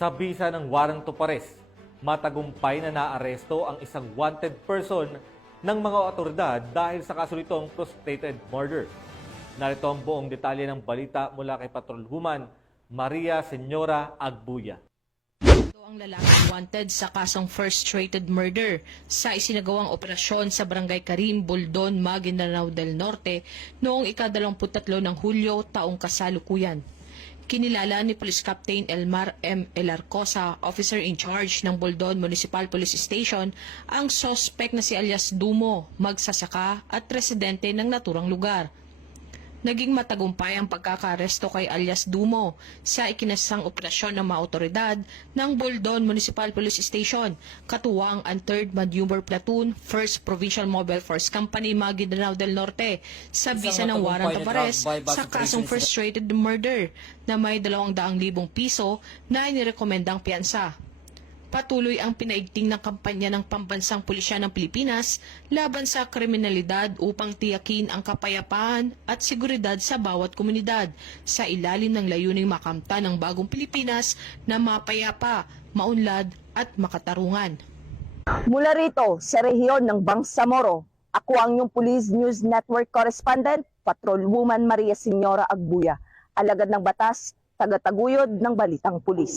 Sa bisa ng warrant to arrest, matagumpay na naaresto ang isang wanted person ng mga otoridad dahil sa kaso nitong frustrated murder. Narito ang buong detalye ng balita mula kay Patrolwoman Maria Senyora Agbuya. Ito ang lalaking wanted sa kasong frustrated murder sa isinagawang operasyon sa Barangay Karim, Buldon, Maguindanao del Norte noong ika-23 ng Hulyo taong kasalukuyan. Kinilala ni Police Captain Elmar M. Elarcosa, officer in charge ng Buldon Municipal Police Station, ang suspect na si alias Dumo, magsasaka at residente ng naturang lugar. Naging matagumpay ang pagkakaresto kay alias Dumo sa ikinasang operasyon ng mga otoridad ng Buldon Municipal Police Station, katuwang ang 3rd Maneuver Platoon, 1st Provincial Mobile Force Company, Maguindanao del Norte, sa bisa ng warrant of arrest sa kasong frustrated murder na may 200,000 piso na inirekomendang piyansa. Patuloy ang pinaigting ng kampanya ng Pambansang Pulisya ng Pilipinas laban sa kriminalidad upang tiyakin ang kapayapaan at seguridad sa bawat komunidad sa ilalim ng layuning makamtan ng bagong Pilipinas na mapayapa, maunlad at makatarungan. Mula rito sa rehiyon ng Bangsamoro, ako ang inyong Police News Network Correspondent, Patrolwoman Maria Senyora Agbuya, alagad ng batas, tagataguyod ng Balitang Pulis.